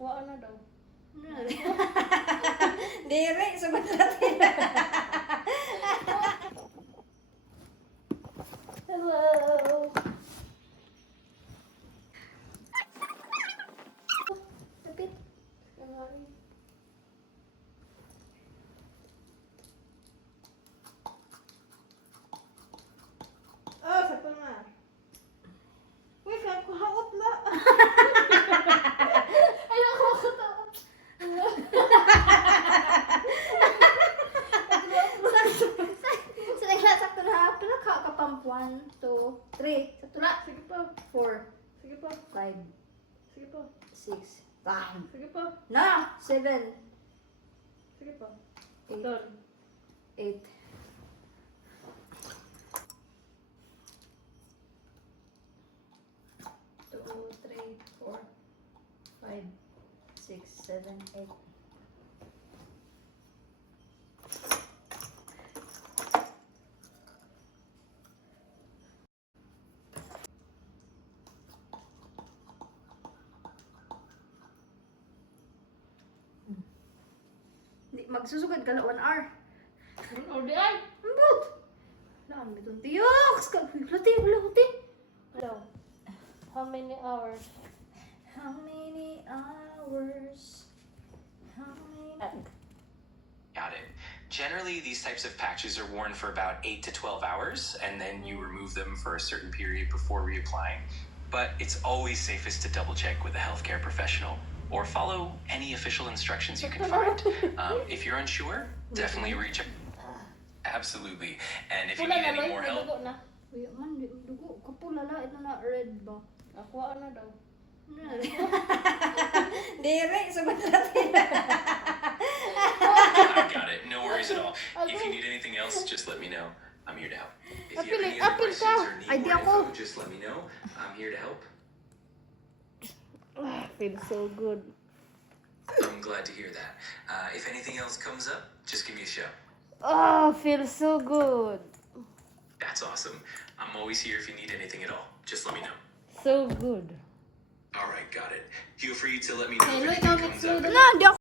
Nakuha na daw. Dere, sagot natin. Hello! Lapit. Oh, sakto na. Uy, kakuhaot na. Ayaw ko makatawa. Sa naglasakto na, pila ka kapamp 1, 2, 3. Sakto na. Sige pa. 4, Sige pa. 5, Sige pa. 6, bam. Sige pa. Na! 7, Sige pa. 8, Doon. 8. 2, 3, 4, 5, 6, 7, 8. Magsusugad ka na 1 hour. Oh, di ay. Ambot! Laan mo itong tiyoks! Lati, wala huti. Hello. How many hours? How many hours? How many... Got it. Generally, these types of patches are worn for about 8 to 12 hours, and then you remove them for a certain period before reapplying. But it's always safest to double check with a healthcare professional or follow any official instructions you can find. If you're unsure, definitely reach out. Absolutely. And if you Pula need na ba any yun? more May help, dugo na. Uy, man, dugo. Kapulala, ito na red ba? Nakuha na daw. Dere, sagot natin. I got it. No worries at all. If you need anything else, just let me know. I'm here to help. If you have any other Apil questions ka. or Ay, need di more ako. info, just let me know. I'm here to help. Feels so good. I'm glad to hear that. If anything else comes up, just give me a shout. Oh, feels so good. That's awesome. I'm always here if you need anything at all. Just let me know. So good. All right, got it. Feel free to let me know Hey, if look, anything now comes next up. load. Na, di ako